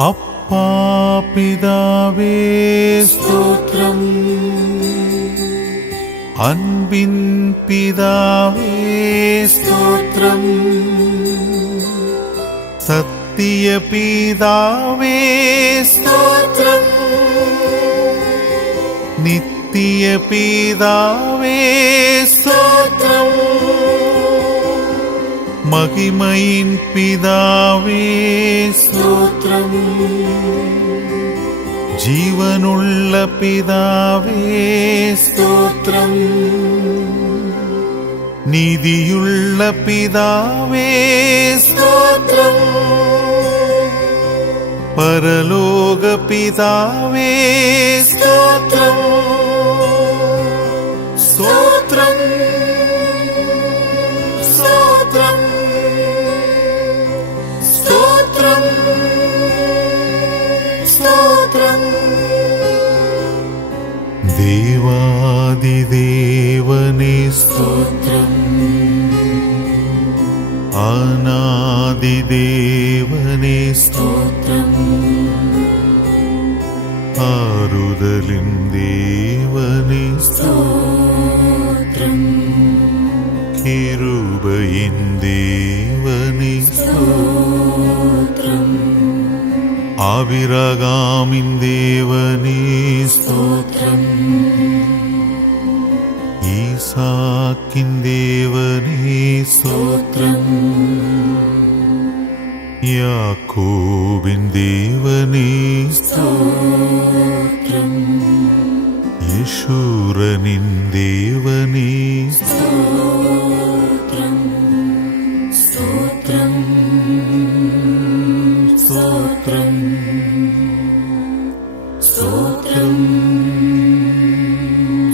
அப்பா பிதாவே ஸ்தோத்திரம், அன்பின் பிதாவே ஸ்தோத்திரம், சத்திய பிதாவே ஸ்தோத்திரம், நித்திய பிதாவே ஸ்தோத்திரம், மகிமையின் பிதாவே ஸ்தோத்திரம், ஜீவனுள்ள பிதாவே ஸ்தோத்திரம், நீதியுள்ள பிதாவே ஸ்தோத்திரம், பரலோக பிதாவே ஸ்தோத்திரம், ஸ்தோத்திரம் ஸ்தோத்திரம் ஸ்தோத்திரம் ஸ்தோத்திரம். தேவாதி தேவனே ஸ்தோத்திரம், அநாதி தேவனே ஸ்தோத்திரம், ஆறுதலின் தேவனே ஸ்தோத்திரம், கிருபையின் தேவனே ஸ்தோத்திரம், ஆபிரகாமின் தேவனே ஸ்தோத்திரம், ஈசாக்கின் தேவனே ஸ்தோத்திரம், யாக்கோபின் தேவனே ஸ்தோத்திரம், யெஷூரனின் தேவனே ஸ்தோத்திரம், ஸ்தோத்திரம் ஸ்தோத்திரம் ஸ்தோத்திரம்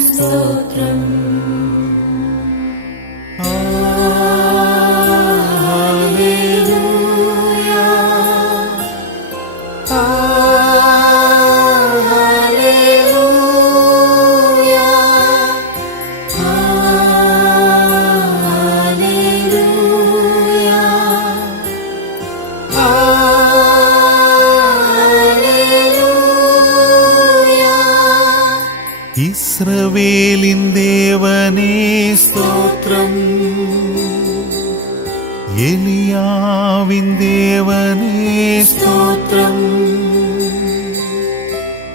ஸ்தோத்திரம். இஸ்ரவேலின் தேவனே ஸ்தோத்திரம், எலியாவின் தேவனே ஸ்தோத்திரம்,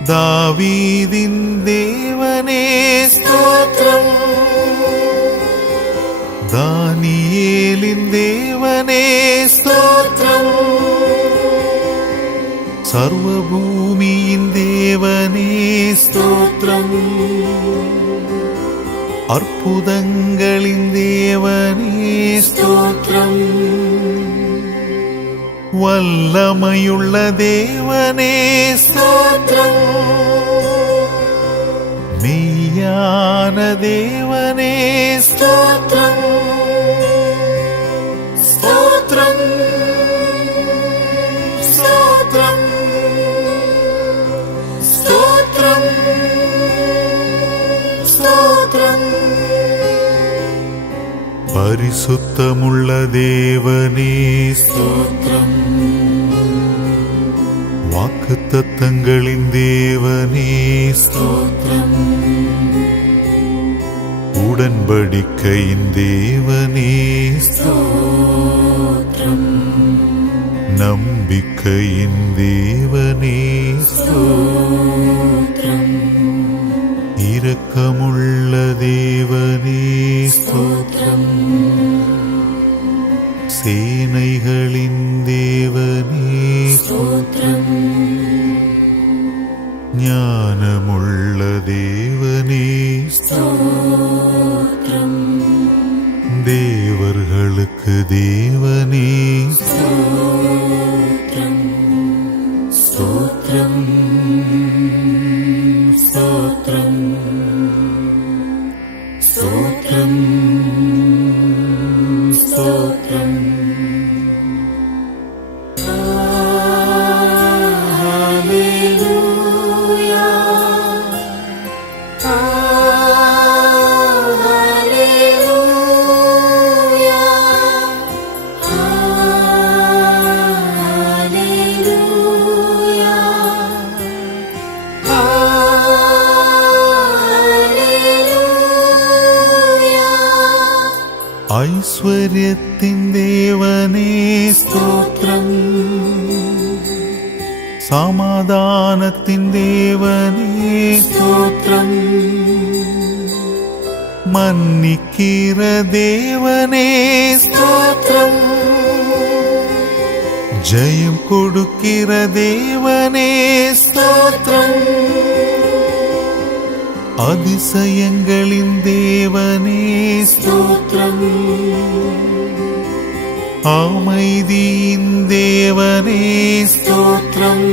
தாவீதின் தேவனே ஸ்தோத்திரம், தானியேலின் தேவனே ஸ்தோத்திரம், சர்வபூமியின் தேவனே ஸ்தோத்திரம், அற்புதங்களின் தேவனே ஸ்தோத்திரம், வல்லமையுள்ள தேவனே ஸ்தோத்திரம், மெய்யான தேவனே ஸ்தோத்திரம், ஸ்தோத்திரம் ஸ்தோத்திரம் ஸ்தோத்திரம் ஸ்தோத்திரம். பரிசுத்தமுள்ள தேவனே ஸ்தோத்திரம், வாக்குத்தத்தங்களின் தேவனே ஸ்தோத்திரம், உடன்படிக்கையின் தேவனே ஸ்தோத்திரம், நம்பிக்கையின் தேவனே ஸ்தோத்திரம், இரக்கமுள்ள தேவனே ஸ்தோத்திரம், சேனைகளின் தேவனே ஸ்தோத்திரம், ஞானமுள்ள தேவனே ஸ்தோத்திரம், தேவர்களுக்கு தேவனே ஸ்தோத்திரம், ஸ்தோத்திரம் ஸ்தோத்திரம் ஸ்தோத்திரம் ஸ்தோத்திரம். ஐஸ்வர்யத்தின் தேவனே ஸ்தோத்திரம். சமாதானத்தின் தேவனே ஸ்தோத்திரம். மன்னிக்கிற தேவனே ஸ்தோத்திரம். ஜெயம் கொடுக்கிற தேவனே ஸ்தோத்திரம். அதிசயங்களின் தேவனே ஸ்தோத்திரம். அமைதியின் தேவனே ஸ்தோத்திரம்.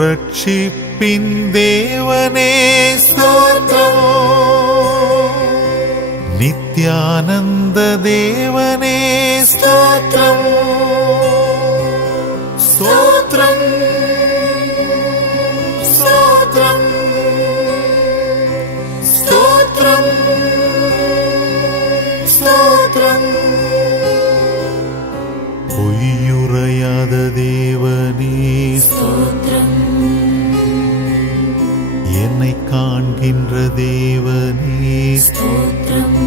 ரட்சிப்பின் தேவனே ஸ்தோத்திரம். நித்யானந்த தேவனே ஸ்தோத்திரம். ஸ்தோத்திரம் ஸ்தோத்திரம் ஸ்தோத்திரம் ஸ்தோத்திரம். பொய்யுரையாத தேவனே ஸ்தோத்திரம். என்னை காண்கின்ற தேவனே ஸ்தோத்திரம்.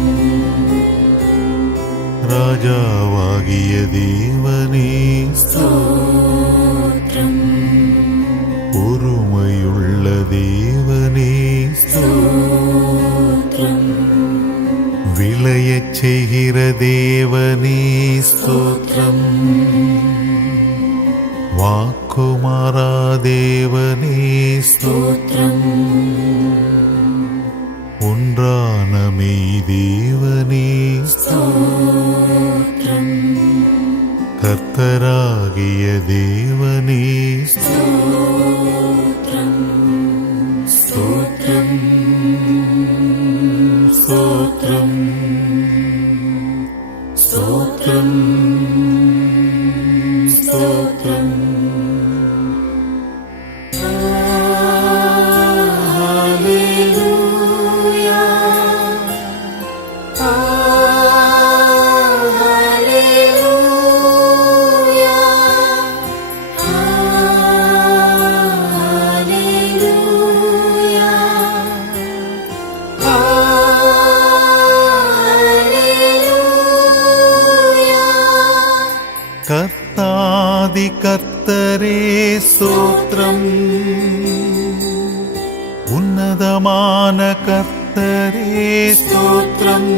ராஜாவாகிய தேவனே ஸ்தோத்திரம். பொறுமையுள்ள தேவனே ஸ்தோத்திரம். விளையச் செய்கிற தேவனே ஸ்தோத்திரம். வாக்குமாறா தேவனே ஸ்தோத்திரம். ஒன்றான மெய் தேவனே ஸ்தோத்திரம். கர்த்தராகிய தேவனே ஸ்தோத்திரம். ஸ்தோத்திரம் ஸ்தோத்திரம் ஸ்தோத்திரம் ஸ்தோத்திரம். கர்த்தாதி கர்த்தரே ஸ்தோத்திரம். உன்னதமான கர்த்தரே ஸ்தோத்திரம்.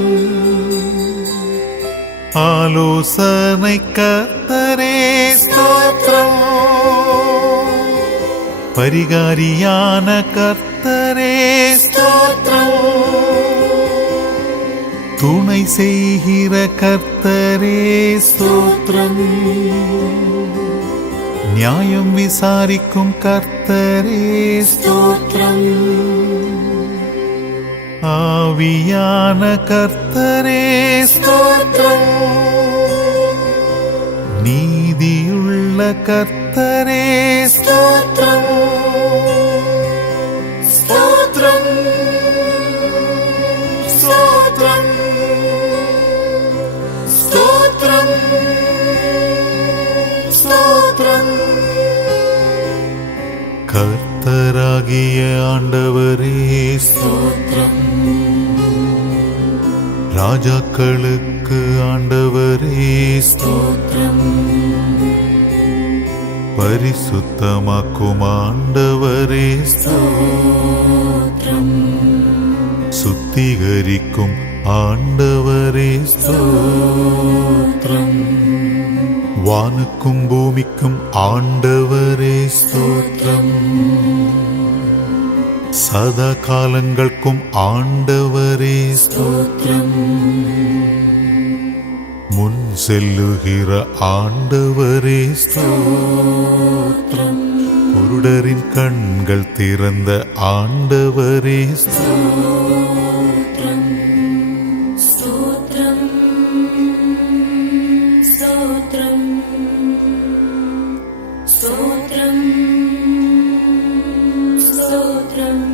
ஆலோசனை கர்த்தரே ஸ்தோத்திரம். பரிகாரியான கர்த்தரே ஸ்தோத்திரம். துணை செய்கிற கர்த்தரே ஸ்தோத்திரம். நியாயம் விசாரிக்கும் கர்த்தரே ஸ்தோத்திரம். ஆவியான கர்த்தரே ஸ்தோத்திரம். நீதியுள்ள கர்த்தரே ஸ்தோத்திரம். ஸ்தோத்திரம் ஸ்தோத்திரம் ஸ்தோத்திரம் ஸ்தோத்திரம். கர்த்தராகிய ஆண்டவரே ஸ்தோத்திரம். ராஜாக்களுக்கு ஆண்டவரே ஸ்தோத்திரம். பரிசுத்தமாக்கும் ஆண்டவரே ஸ்தோத்திரம். சுத்திகரிக்கும் ஆண்டவரே ஸ்தோத்திரம். வானுக்கும் பூமிக்கும் ஆண்டவரே ஸ்தோத்திரம். சதா காலங்களுக்கும் ஆண்டவரே ஸ்தோத்திரம். முன் செல்லுகிற ஆண்டவரே ஸ்தோத்திரம். குருடரின் கண்கள் திறந்த ஆண்டவரே ஸ்தோத்திரம். ஸ்தோத்திரம் ஸ்தோத்திரம் ஸ்தோத்திரம் ஸ்தோத்திரம்.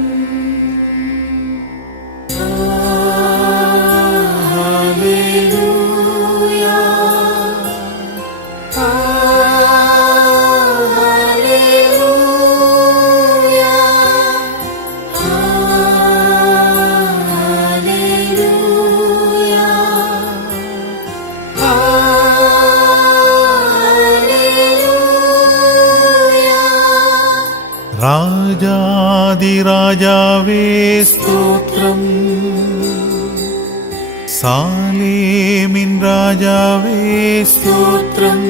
ராஜாவே ஸ்தோத்ரம். சாலேமின் ராஜாவே ஸ்தோத்ரம்.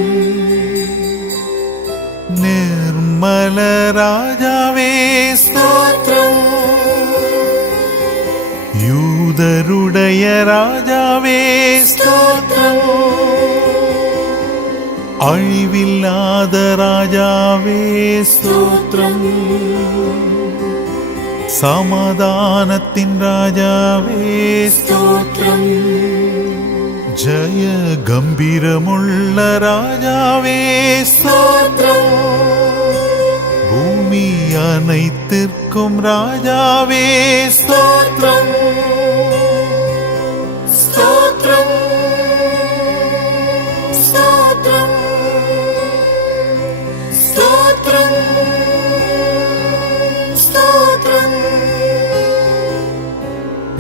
நிர்மல ராஜாவே ஸ்தோத்ரம். யூதருடைய ராஜாவே ஸ்தோத்ரம். அழிவில்லாத ராஜாவே ஸ்தோத்ரம். சமாதானத்தின் ராஜாவே ஸ்தோத்ரம். ஜய கம்பீரமுள்ள ராஜாவே ஸ்தோத்ரம். பூமி அனைத்திற்கும் ராஜாவே ஸ்தோத்ரம். ஸ்தோத்ரம். ஸ்தோத்ரம். ஸ்தோத்ரம். ஸ்தோத்ரம்.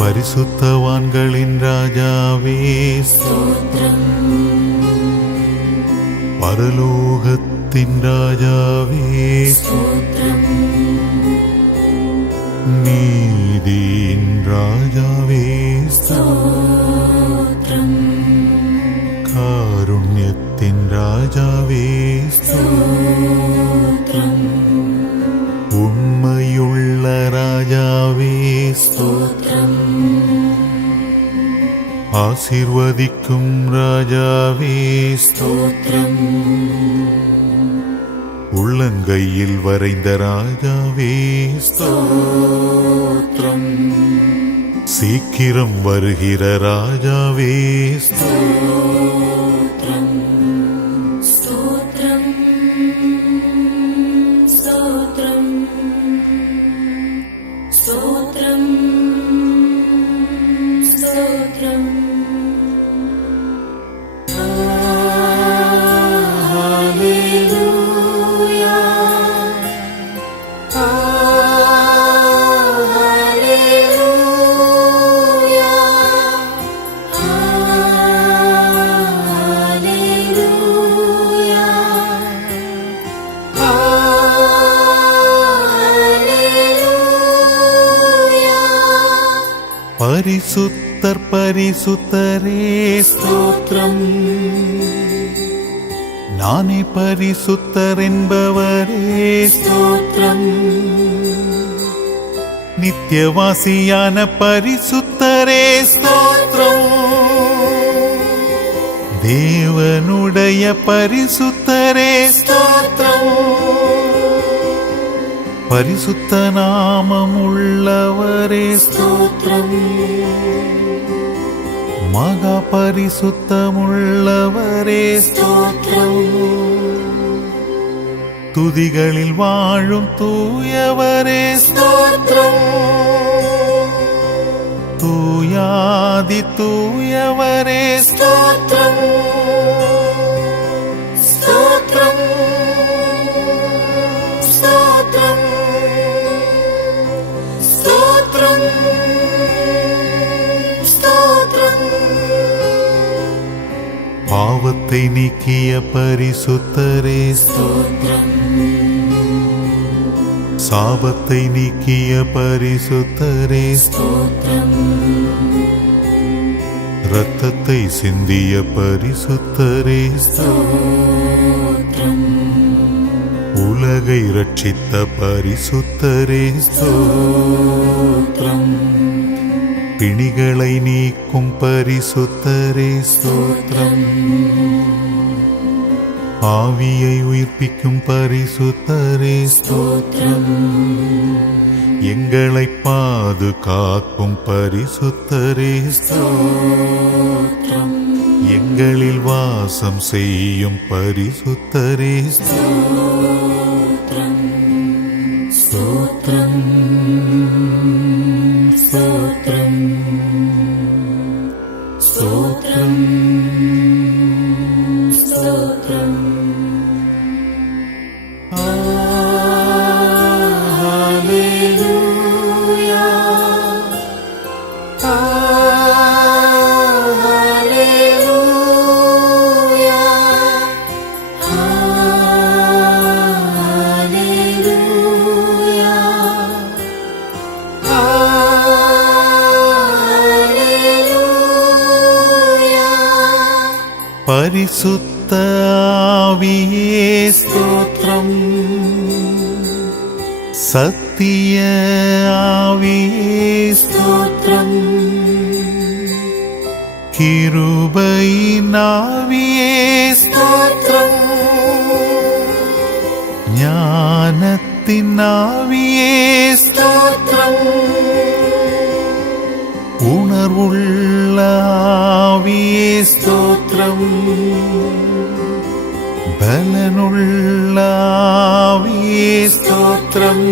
பரிசுத்தவான்களின் ராஜாவே ஸ்தோத்ரம். பரலோகத்தின் ராஜாவே ஸ்தோத்ரம். நீதியின் ராஜாவே ஸ்தோத்ரம். காருண்யத்தின் ராஜாவே ஸ்தோத்ரம். உண்மையுள்ள ராஜாவே ஸ்தோத்ரம். ஆசீர்வதிக்கும் ராஜாவே ஸ்தோத்ரம். உள்ளங்கையில் வரைந்த ராஜாவே ஸ்தோத்ரம். சீக்கிரம் வருகிற ராஜாவே ஸ்தோத்ரம். ஸ்தோத்ரம். ஸ்தோத்ரம். ஸ்தோத்ரம். ஸ்தோத்ரம். ஹல்லேலூயா. ஹல்லேலூயா. ஹல்லேலூயா. ஹல்லேலூயா. பரிசுத்தர் பரிசுத்தரே ஸ்தோத்ரம். நானே பரிசுத்தர் என்பவரே ஸ்தோத்ரம். நித்தியவாசியான பரிசுத்தரே ஸ்தோத்ரம். தேவனுடைய பரிசுத்தரே ஸ்தோத்ரம். பரிசுத்த நாமம் உள்ளவரே ஸ்தோத்ரம். மகா பரிசுத்தமுள்ளவரே ஸ்தோத்ரம். துதிகளில் வாழும் தூயவரே ஸ்தோத்ரம். தூயாதி தூயவரே ஸ்தோத்ரம். ஸ்தோத்ரம். ஸ்தோத்ரம். ஸ்தோத்ரம். ஸ்தோத்ரம். பாவத்தை நீக்கிய பரிசுத்தரே ஸ்தோத்ரம். சாபத்தை நீக்கிய பரிசுத்தரே ஸ்தோத்ரம். இரத்தத்தை சிந்திய பரிசுத்தரே ஸ்தோத்ரம். உலகை ரட்சித்த பரிசுத்தரே ஸ்தோத்ரம். பிணிகளை நீக்கும் பரிசுத்தரே ஸ்தோத்ரம். ஆவியை உயிர்ப்பிக்கும் பரிசுத்தரே ஸ்தோத்ரம். எங்களை பாதுகாக்கும் பரிசுத்தரே ஸ்தோத்ரம். எங்களில் வாசம் செய்யும் பரிசுத்தரே ஸ்தோத்ரம். ஸ்தோத்ரம். ஸ்தோத்ரம். ஸ்தோத்ரம். ஸ்தோத்ரம். ஹல்லேலூயா. ஹல்லேலூயா. ஹல்லேலூயா. பரிசுத்த ஆவியே ஸ்தோத்திரம், சத்திய ஆவியே ஸ்தோத்திரம், கிருபையின் ஆவியே ஸ்தோத்திரம், ஞானத்தின் ஆவியே ஸ்தோத்திரம், உணர்வுள்ள ஆவியே ஸ்தோத்திரம், பலனுள்ள ஆவியே ஸ்தோத்திரம்,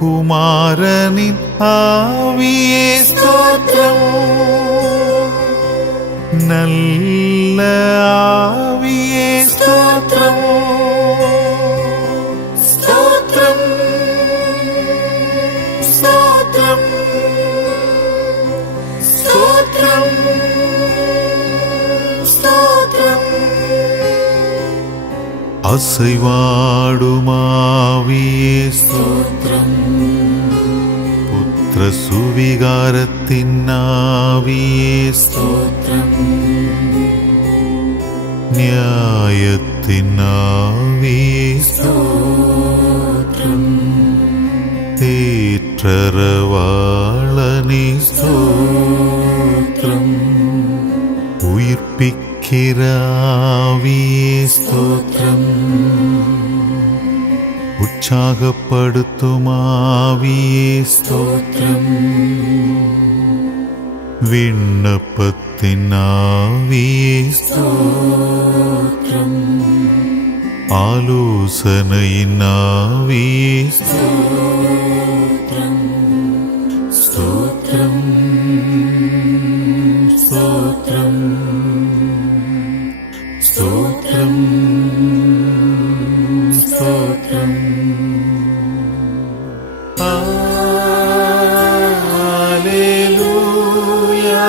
குமாரனின் ஆவியே ஸ்தோத்திரம், நல்ல ஆவியே ஸ்தோத்திரம், ஸ்தோத்திரம், ஸ்தோத்திரம், ஸ்தோத்திரம், ஸ்தோத்திரம், அசைவாடும் ஆவியே ஸ்தோத்திரம், புத்திர சுவிகாரத்தின் ஆவியே ஸ்தோத்திரம், நியாயத்தின் ஆவியே ஸ்தோத்திரம், தேற்றரவாளனே ஸ்தோத்திரம், உயிர்ப்பிக்கிற ஆவியே ஸ்தோத்திரம், உற்சாகப்படுத்தும் ஆவியே ஸ்தோத்திரம், விண்ணப்பத்தின் ஆவியே ஸ்தோத்திரம், ஆலோசனையின் ஆவியே ஸ்தோத்திரம், ஸ்தோத்திரம், ஸ்தோத்திரம், ஸ்தோத்திரம், ஸ்தோத்திரம். Alleluia,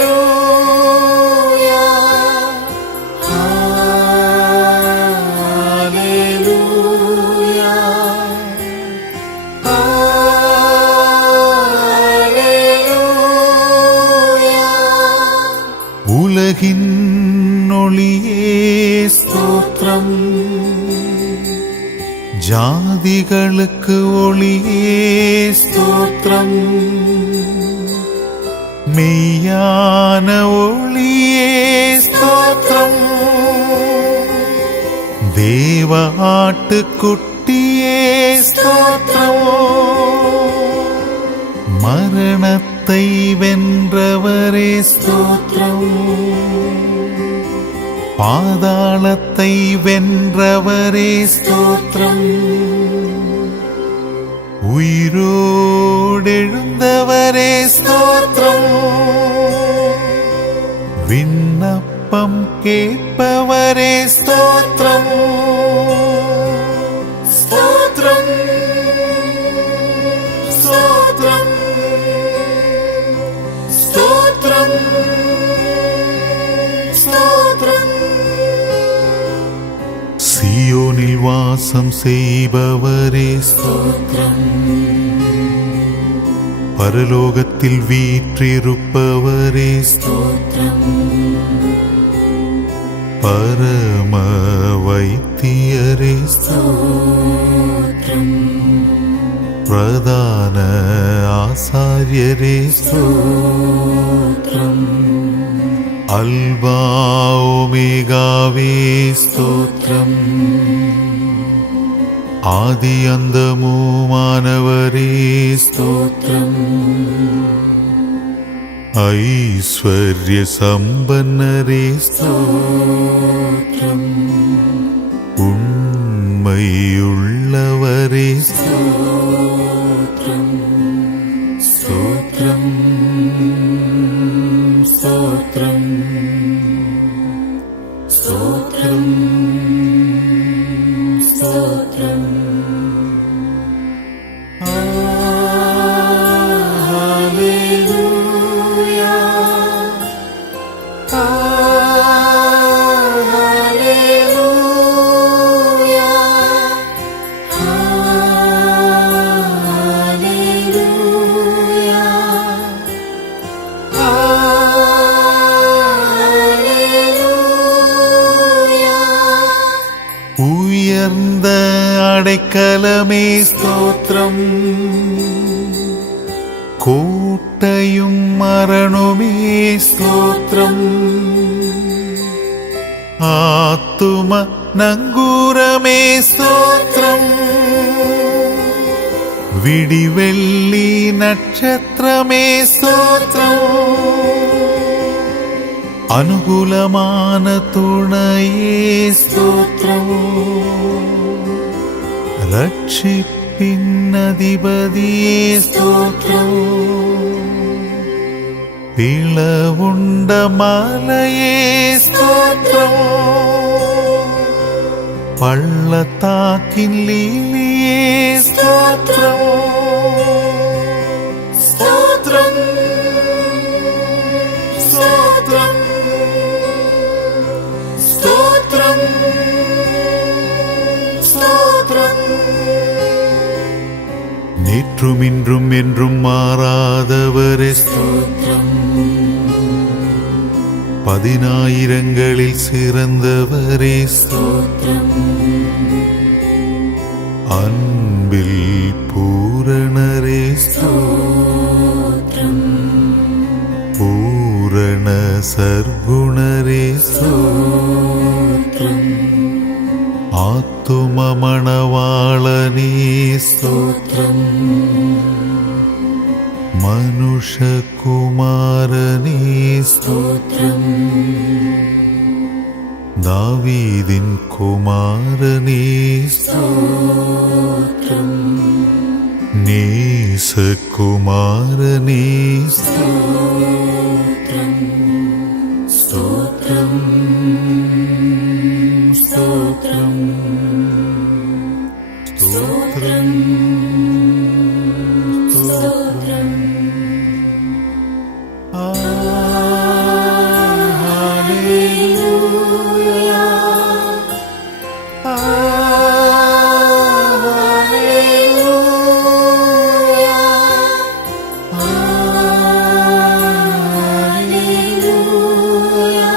Alleluia, Alleluia, Alleluia. உலகின் ஒளியே ஸ்தோத்திரம், ஜாதிகளுக்கு ஒளியே ஸ்தோத்திரம், மெய்யான ஒளியே ஸ்தோத்திரம், தேவ ஆட்டுக்குட்டியே ஸ்தோத்திரம், மரணத்தை வென்றவரே ஸ்தோத்திரம், பாதாளத்தை வென்றவரே ஸ்தோத்திரம், உயிரோடெழுந்தவரே ஸ்தோத்திரம், விண்ணப்பம் கேட்பவரே ஸ்தோத்திரம், ஸ்தோத்திரம், ஸ்தோத்திரம், ஸ்தோத்திரம், ஸ்தோத்திரம். சியோனில் வாசம் செய்பவரே ஸ்தோத்திரம், பரலோகத்தில் வீற்றிருப்பவரே ஸ்தோத்திரம், பரம வைத்தியரே ஸ்தோத்திரம், பிரதான ஆசாரியரே ஸ்தோத்திரம், அல்பா ஒமேகாவே ஸ்தோத்திரம், ஆதி அந்தமுமானவரே ஸ்தோத்திரம், ஐஸ்வர்ய சம்பன்னரே ஸ்தோத்திரம், உண்மையுள்ளவரே ஸ்தோத்திரம், ஸ்தோத்திரம், ஸ்தோத்திரம், ஸ்தோத்திரம், ஸ்தோத்திரம். Alleluia, Alleluia, Alleluia. കോട്ടയും മരണമേ സ്തോത്രം. ആത്തുമ നങ്കൂരമേ സ്തോത്രം. വിടിവെള്ളി നക്ഷത്രമേ സ്തോത്രം. അനുകൂലமான തുണയേ സ്തോത്രം. രക്ഷിപ്പിന്നധിപതിയേ സ്തോത്രം. പിളവുണ്ട മലയേ സ്തോത്രം. പള്ളത്താക്കിൻ ലീലിയേ സ്തോത്രം. സ്തോത്രം സ്തോത്രം സ്തോത്രം സ്തോത്രം. நேற்றும் இன்றும் என்றும் மாறாதவரே ஸ்தோத்ரம். பதினாயிரங்களில் சிறந்தவரே ஸ்தோத்ரம். அன்பில் பூரணரே ஸ்தோத்ரம். பூரண சர்க்குணரே ஸ்தோத்ரம். ஆத்தும மணவாளனே ஸ்தோத்ரம். மனுஷகுமாரனே ஸ்தோத்ரம். தாவீதின் குமாரனே ஸ்தோத்ரம். நேசகுமாரனே ஸ்தோத்ரம். ஸ்தோத்ரம் ஸ்தோத்ரம் ஸ்தோத்ரம் ஸ்தோத்ரம். ஹல்லேலூயா ஹல்லேலூயா ஹல்லேலூயா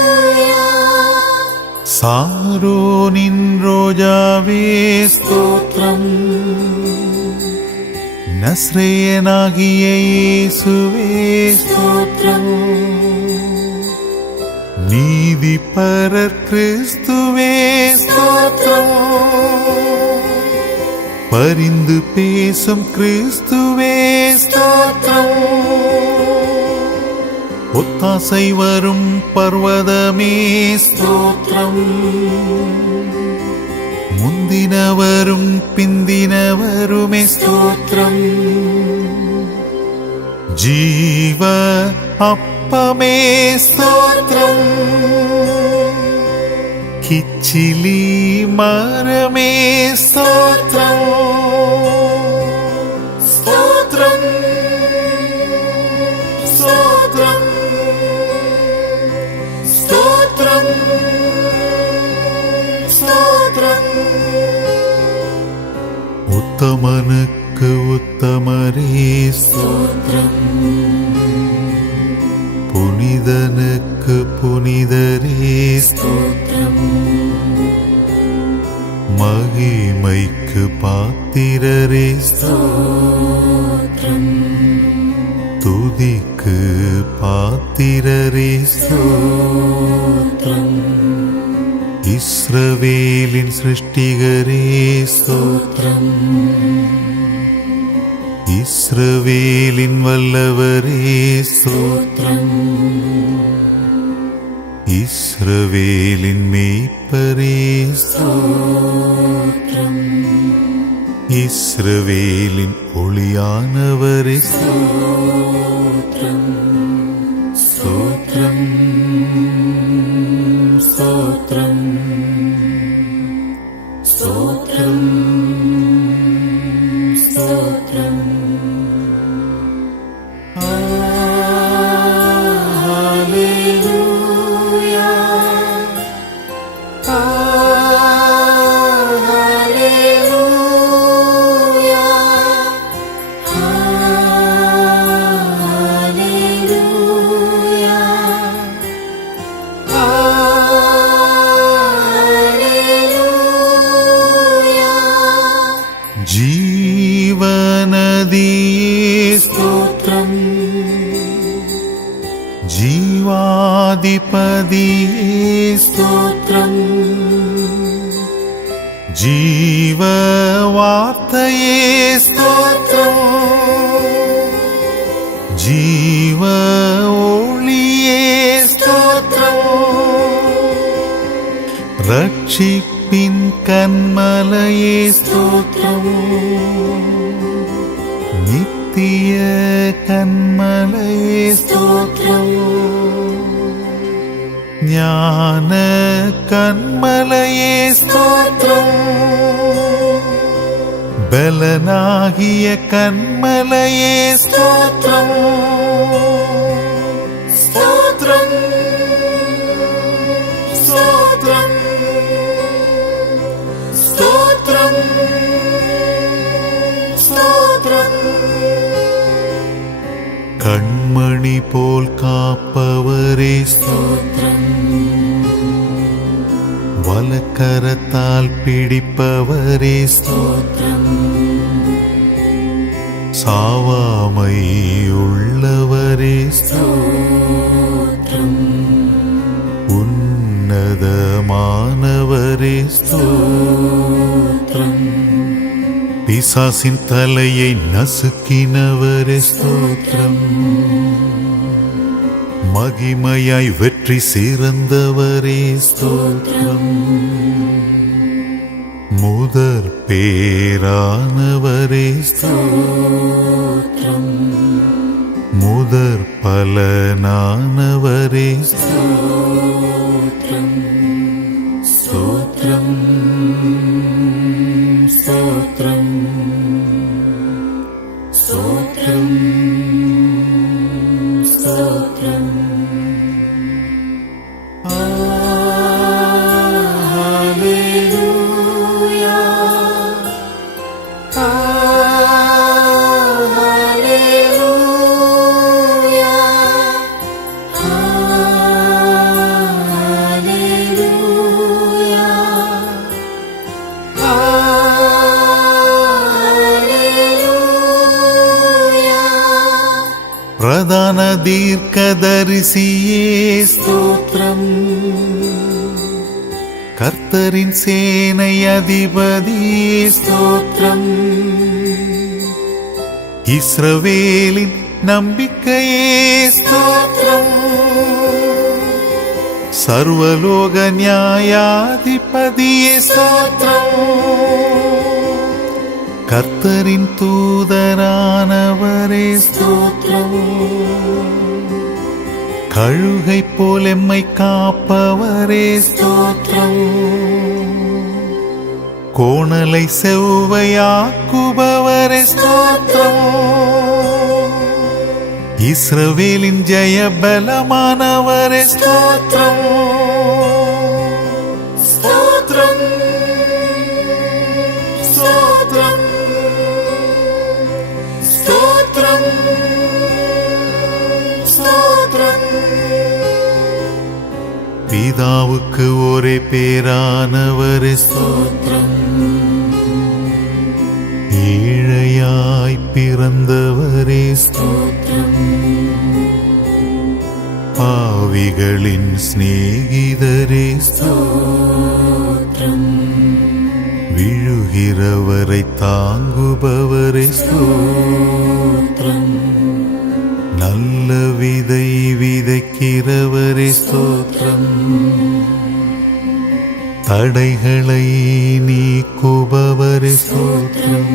ஹல்லேலூயா. சாரோனின் ரோஜாவே ஸ்தோத்ரம். நஸ்ரேயனாகிய இயேசுவே ஸ்தோத்ரம். நீதிபரர் கிறிஸ்துவே ஸ்தோத்ரம். பரிந்து பேசும் கிறிஸ்துவே ஸ்தோத்ரம். ஒத்தாசை வரும் பர்வதமே ஸ்தோத்ரம். முந்தினவரும் பிந்தினவருமே ஸ்தோத்ரம். ஜீவ அப்பமே ஸ்தோத்ரம். கிச்சிலி மரமே ஸ்தோத்ரம். ஸ்தோத்ரம் ஸ்தோத்ரம் ஸ்தோத்ரம் ஸ்தோத்ரம். உத்தமனுக்கு உத்தமரே ஸ்தோத்ரம். புனிதனுக்கு புனிதரே ஸ்தோத்ரம். மகிமைக்கு பாத்திரரே ஸ்தோத்ரம். துதிக்கு பாத்திரரே ஸ்தோத்ரம். இஸ்ரவேலின் சிருஷ்டிகரே ஸ்தோத்ரம். இஸ்ரவேலின் வல்லவரே ஸ்தோத்ரம். இஸ்ரவேலின் மேய்ப்பரே ஸ்தோத்ரம். இஸ்ரவேலின் ஒளியானவரே ஸ்தோத்ரம். ஸ்தோத்ரம் ஸ்தோத்ரம் ஸ்தோத்ரம் ஸ்தோத்ரம். ஹல்லேலூயா ஹல்லேலூயா ஹல்லேலூயா ஹல்லேலூயா ஜீவ வார்த்தையே ஸ்தோத்திரம், ஜீவ ஒளியே ஸ்தோத்திரம், ரட்சிப்பின் கன்மலையே ஸ்தோத்திரம், நித்திய கன்மலையே ஸ்தோத்திரம், ஞான கன்மலையே ஸ்தோத்திரம், பலனாகிய கன்மலையே ஸ்தோத்திரம், ஸ்தோத்திரம், ஸ்தோத்திரம், ஸ்தோத்திரம், ஸ்தோத்திரம். கண்மணி போல் காப்பவரே ஸ்தோத்திரம், வலக்கரத்தால் பிடிப்பவரே ஸ்தோத்திரம், சாவாமை உள்ளவரே ஸ்தோத்திரம், உன்னதமானவரே ஸ்தோத்திரம், பிசாசின் தலையை நசுக்கினவரே ஸ்தோத்திரம், மகிமையாய் வெற்றி சிறந்தவரே ஸ்தோத்திரம், முதற் பேரானவரே ஸ்தோத்திரம், முதற் பலனானவரே ஸ்தோத்திரம், ஸ்தோத்திரம், ஸ்தோத்திரம், ஸ்தோத்திரம், ஸ்தோத்திரம். ஹல்லேலூயா, ஹல்லேலூயா, ஹல்லேலூயா, ஹல்லேலூயா. பிரதான தீர்க்கதரிசியே ஸ்தோத்திரம், கர்த்தரின் சேனை அதிபதி ஸ்தோத்திரம், இஸ்ரவேலின் நம்பிக்கையே ஸ்தோத்திரம், சர்வலோக நியாயாதிபதியே ஸ்தோத்திரம், கர்த்தரின் தூதரானவரே ஸ்தோத்திரம், கழுகை போல் எம்மை காப்பவரே ஸ்தோத்திரம், கோணலை செவ்வையாக்குபவரே ஸ்தோத்திரம், இஸ்ரவேலின் ஜெயபலமானவரே ஸ்தோத்திரம், ஸ்தோத்திரம், ஸ்தோத்திரம், ஸ்தோத்திரம், ஸ்தோத்திரம். பிதாவுக்கு ஒரே பேரானவரே ஸ்தோத்திரம், ஏழையாய் பிறந்தவரே ஸ்தோத்திரம், பாவிகளின் சிநேகிதரே ஸ்தோத்திரம், விழுகிறவரை தாங்குபவரே ஸ்தோத்திரம், நல்ல விதை விதைக்கிறவரே ஸ்தோத்திரம், தடைகளை நீக்குபவரே ஸ்தோத்திரம்,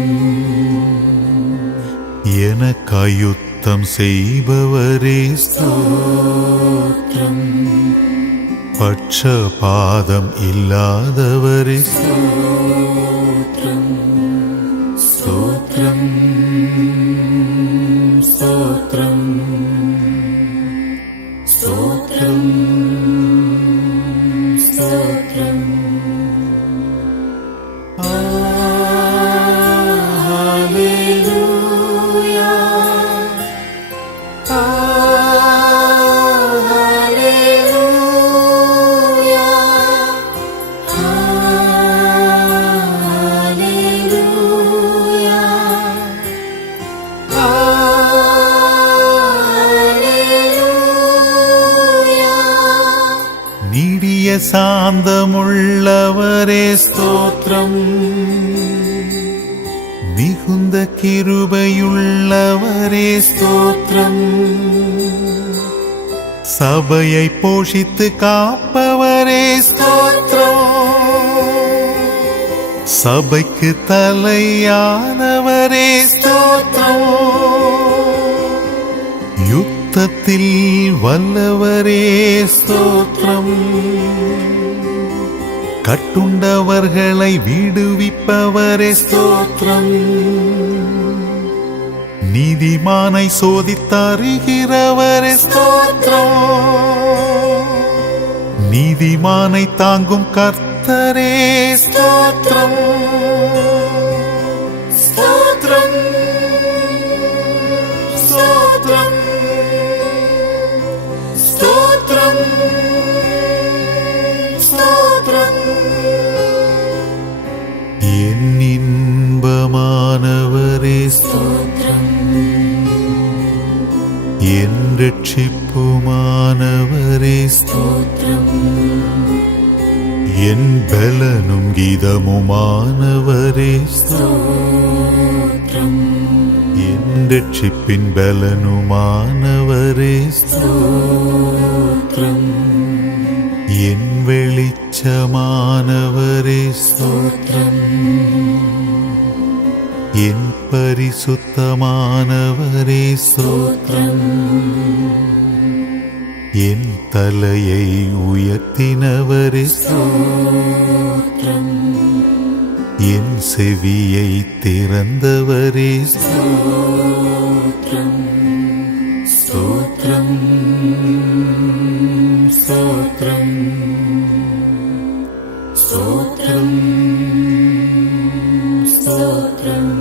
எனக்காய் யுத்தம் செய்பவரே ஸ்தோத்திரம், பட்சபாதம் இல்லாதவரே ஸ்தோத்திரம், ஸ்தோத்திரம், ஸ்தோத்திரம், ஸ்தோத்திரம், ஸ்தோத்திரம். ஹல்லேலூயா, ஹல்லேலூயா, ஹல்லேலூயா, ஹல்லேலூயா. நீடிய சாந்தமுள்ளவரே ஸ்தோத்திரம். மிகுந்த கிருபையுள்ளவரே ஸ்தோத்திரம். சபையை போஷித்து காப்பவரே ஸ்தோத்திரம். சபைக்கு தலையானவரே ஸ்தோத்திரம். யுத்தத்தில் வல்லவரே ஸ்தோத்திரம். கட்டுண்டவர்களை விடுவிப்பவரே ஸ்தோத்திரம். நீதிமானை சோதித்தருகிறவரே ஸ்தோத்திரம். நீதிமானை தாங்கும் கர்த்தரே ஸ்தோத்திரம். ஸ்தோத்திரம் ஸ்தோத்திரம் ஸ்தோத்திரம் ஸ்தோத்திரம். என் இன்பமானவரே ஸ்தோத்திரம். என் ரட்சிப்புமானவரே ஸ்தோத்திரம். என் பலனும் கீதமுமானவரே ஸ்தோத்திரம். என் ரட்சிப்பின் பலனுமானவரே ஸ்தோத்திரம். என் வெளிச்சமானவரே ஸ்தோத்திரம். என் பரிசுத்தமானவரே ஸ்தோத்திரம். என் தலையை உயர்த்தினவரே ஸ்தோத்திரம். என் செவியை திறந்தவரே ஸ்தோத்திரம். ஸ்தோத்திரம் ஸ்தோத்திரம் ஸ்தோத்திரம் ஸ்தோத்திரம்.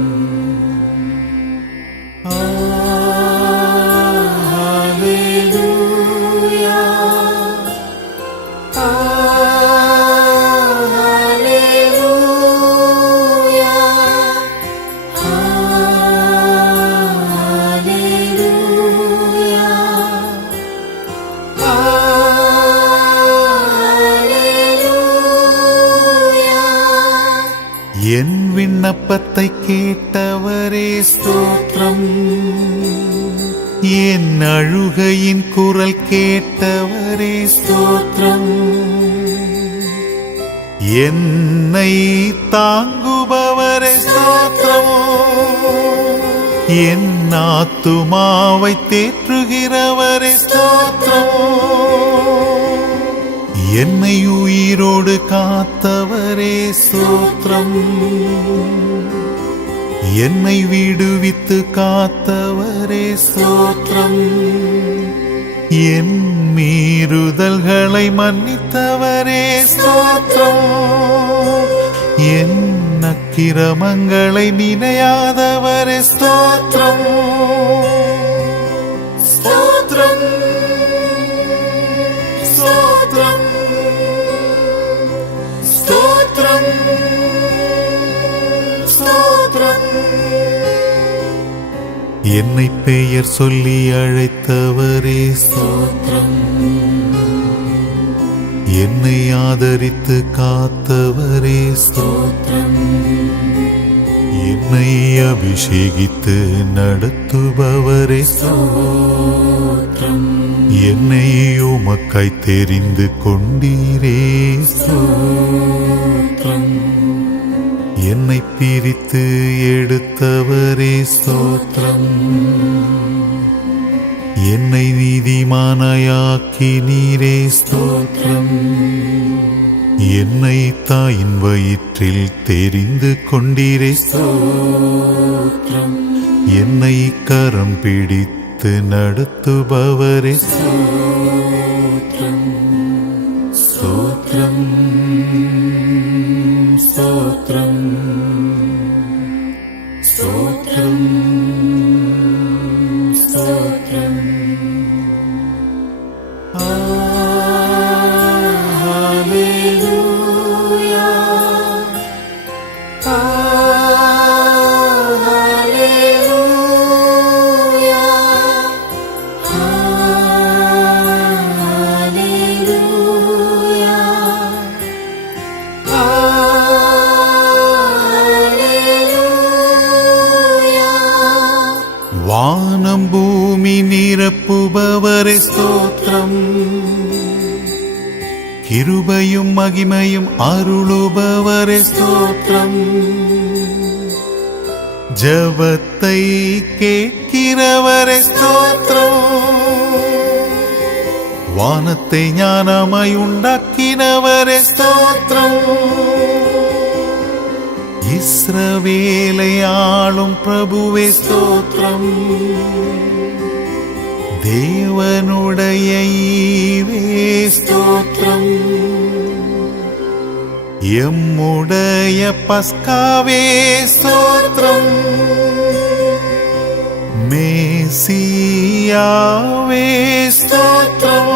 என் விண்ணப்பத்தை கேட்டவரே ஸ்தோத்திரம். என் அழுகையின் குரல் கேட்டவரே ஸ்தோத்திரம். என்னை தாங்குபவரே ஸ்தோத்திரம். என் ஆத்துமாவை தேற்றுகிறவரே ஸ்தோத்திரம். என்னை உயிரோடு காத்தவரே ஸ்தோத்திரம். என்னை விடுவித்து காத்தவரே ஸ்தோத்திரம். என் மீறுதல்களை மன்னித்தவரே ஸ்தோத்திரம். என் அக்கிரமங்களை நினையாதவரே ஸ்தோத்திரம். ஸ்தோத்திரம் ஸ்தோத்திரம் ஸ்தோத்திரம் ஸ்தோத்திரம். என்னை பெயர் சொல்லி அழைத்தவரே ஸ்தோத்திரம். என்னை ஆதரித்து காத்தவரே ஸ்தோத்திரம். என்னை அபிஷேகித்து நடத்துபவரே ஸ்தோத்திரம். என்னை உமக்காய் தெரிந்து கொண்டீரே ஸ்தோத்திரம். என்னை பிரித்து எடுத்தவரே ஸ்தோத்திரம். என்னை நீதிமானாயாக்கினீரே ஸ்தோத்திரம். என்னை தாயின் வயிற்றில் தெரிந்து கொண்டீரே ஸ்தோத்திரம். என்னை கரம் பிடித்து நடத்துபவரே ஸ்தோத்திரம். ஸ்தோத்திரம் ஸ்தோத்திரம் ஸ்தோத்திரம் ஸ்தோத்திரம். ஹல்லேலூயா ஹல்லேலூயா ஹல்லேலூயா அனைத்தையும் அருளுபவரே ஸ்தோத்திரம். ஜபத்தை கேட்கிறவரே ஸ்தோத்திரம். வானத்தை ஞானமாய் உண்டாக்கினவரே ஸ்தோத்திரம். இஸ்ரவேலை ஆளும் பிரபுவே ஸ்தோத்திரம். தேவனுடைய ஈவே ஸ்தோத்திரம். எம்முடைய பஸ்காவே ஸ்தோத்திரம். மேசியாவே ஸ்தோத்திரம்.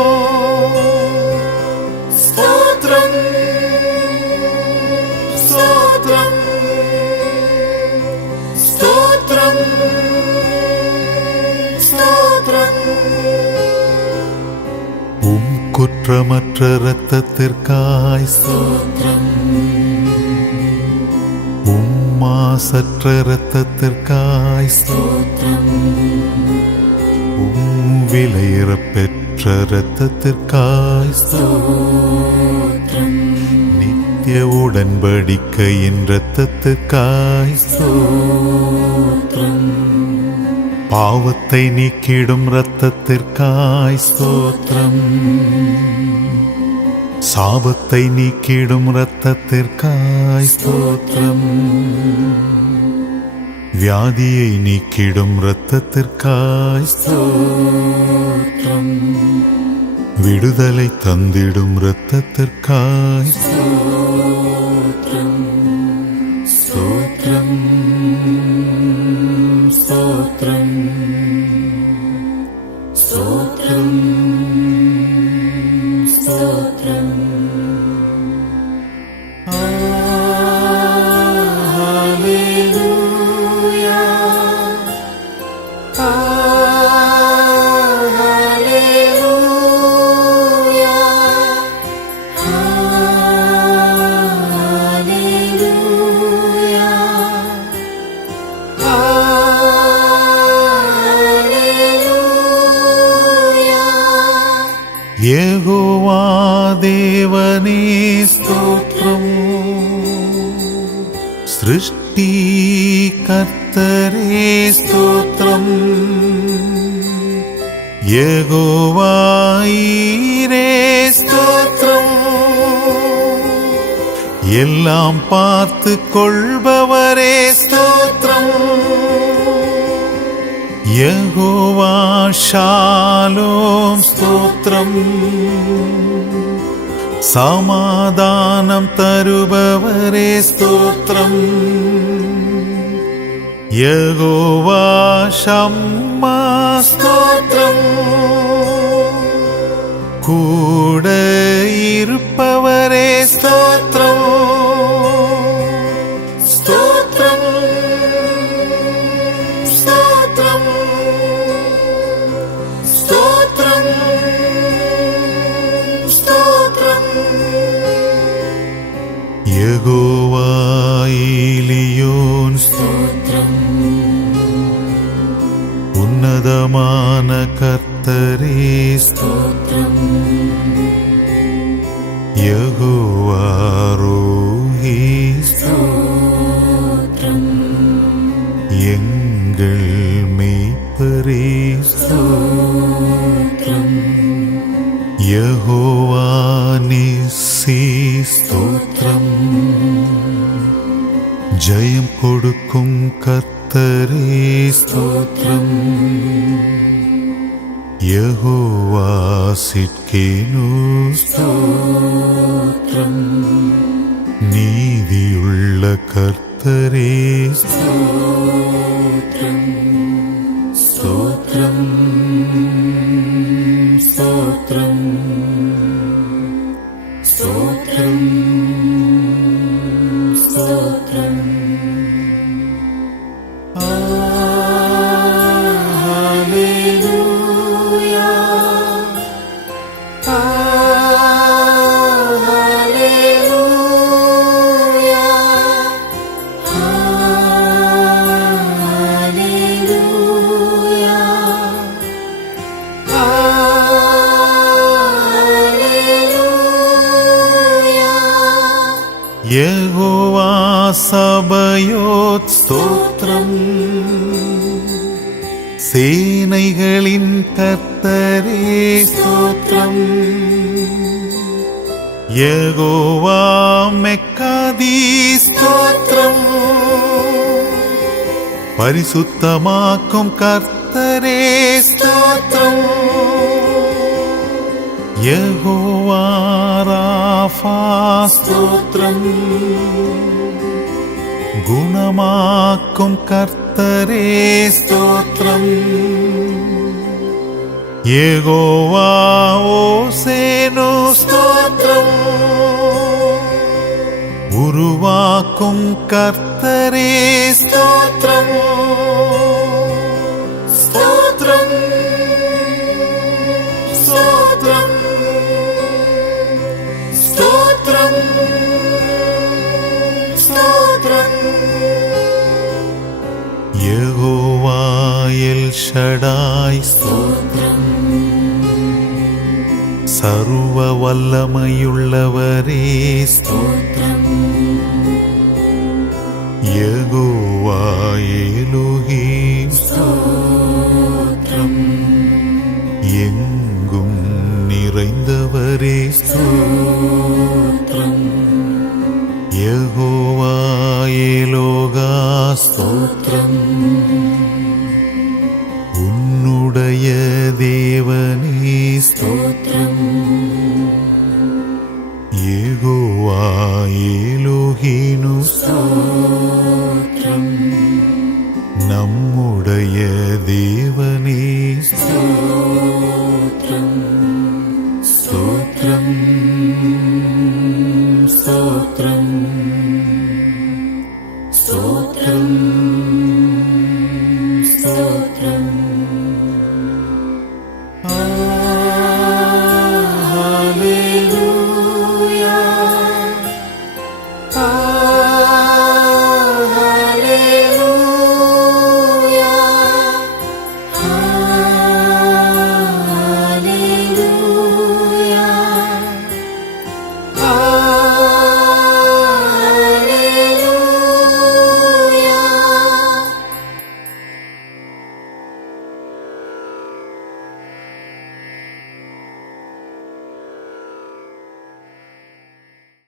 ஸ்தோத்திரம் ஸ்தோத்திரம் ஸ்தோத்திரம் ஸ்தோத்திரம். குற்றமற்ற இரத்தத்திற்காய் ஸ்தோத்திரம். மாசற்ற இரத்தத்திற்காய் ஸ்தோத்திரம். விலையேறப் பெற்ற இரத்தத்திற்காய் ஸ்தோத்திரம். நித்திய உடன்படிக்கையின் இரத்தத்திற்காய் ஸ்தோத்திரம். பாவத்தை நீக்கிடும் இரத்தத்திற்காய் ஸ்தோத்திரம். சாபத்தை நீக்கிடும் இரத்தத்திற்காய் ஸ்தோத்திரம். வியாதியை நீக்கிடும் இரத்தத்திற்காய் ஸ்தோத்திரம். விடுதலை தந்திடும் இரத்தத்திற்காய் ஸ்தோத்திரம். ஸ்தோத்திரம் ஸ்தோத்திரம் ஸ்தோத்திரம் ஸ்தோத்திரம். ஹல்லேலூயா ஹல்லேலூயா ஹல்லேலூயா ஹல்லேலூயா. யெகோவா தேவனே ஸ்தோத்திரம். சிருஷ்டி கர்த்தரே ஸ்தோத்திரம். யெகோவா ஈரே ஸ்தோத்திரம். எல்லாம் பார்த்து கொள்பவரே ஸ்தோத்திரம். யெகோவா ஷாலோம் ஸ்தோத்திரம். சமாதானம் தருபவரே ஸ்தோத்திரம். யெகோவா ஷம்மா ஸ்தோத்திரம். கூட இருப்பவரே ஸ்தோத்திரம். ஸ்தோத்திரம் ஸ்தோத்திரம் ஸ்தோத்திரம் ஸ்தோத்திரம். யெகோவா எலியோன் ஸ்தோத்திரம். உன்னதமான கர்த்தரே ஸ்தோத்திரம். யெகோவா ரோஹி ஸ்தோத்திரம். எங்கள் மேய்ப்பரே ஸ்தோத்திரம். யெகோவா நிஸ்ஸி ஸ்தோத்திரம். ஜெயம் கொடுக்கும் கர்த்தரே ஸ்தோத்திரம். யெகோவா சிட்கேனு ஸ்தோத்திரம். நீதியுள்ள கர்த்தரே ஸ்தோத்திரம். ஸ்தோத்திரம் ஸ்தோத்திரம் ஸ்தோத்திரம் ஸ்தோத்திரம். ஹல்லேலூயா ஹல்லேலூயா ஹல்லேலூயா யெகோவா சபயோத் ஸ்தோத்திரம். சேனைகளின் கர்த்தரே ஸ்தோத்திரம். யெகோவா மெக்காதி ஸ்தோத்திரம். பரிசுத்தமாக்கும் கர்த்தரே ஸ்தோத்திரம். யெகோவா ராஃபா ஸ்தோத்திரம். குணமாக்கும் கர்த்தரே ஸ்தோத்திரம். யெகோவா ஓசேனு ஸ்தோத்திரம். உருவாக்கும் கர்த்தரே ஸ்தோத்திரம். ஸ்தோத்திரம் ஸ்தோத்திரம் ஸ்தோத்திரம் ஸ்தோத்திரம். யெகோவா எல் ஷடாய் ஸ்தோத்திரம். சர்வ வல்லமையுள்ளவரே ஸ்தோத்திரம். யெகோவா எலோஹிம் ஸ்தோத்திரம். எங்கும் நிறைந்தவரே ஸ்தோத்திரம். யெகோவா எலோகா ஸ்தோத்திரம். உன்னுடைய தேவனே ஸ்தோத்திரம். யெகோவா எலோஹினு ஸ்தோத்திரம். நம்முடைய தேவனே ஸ்தோத்திரம். ஸ்தோத்திரம் ஸ்தோத்திரம்.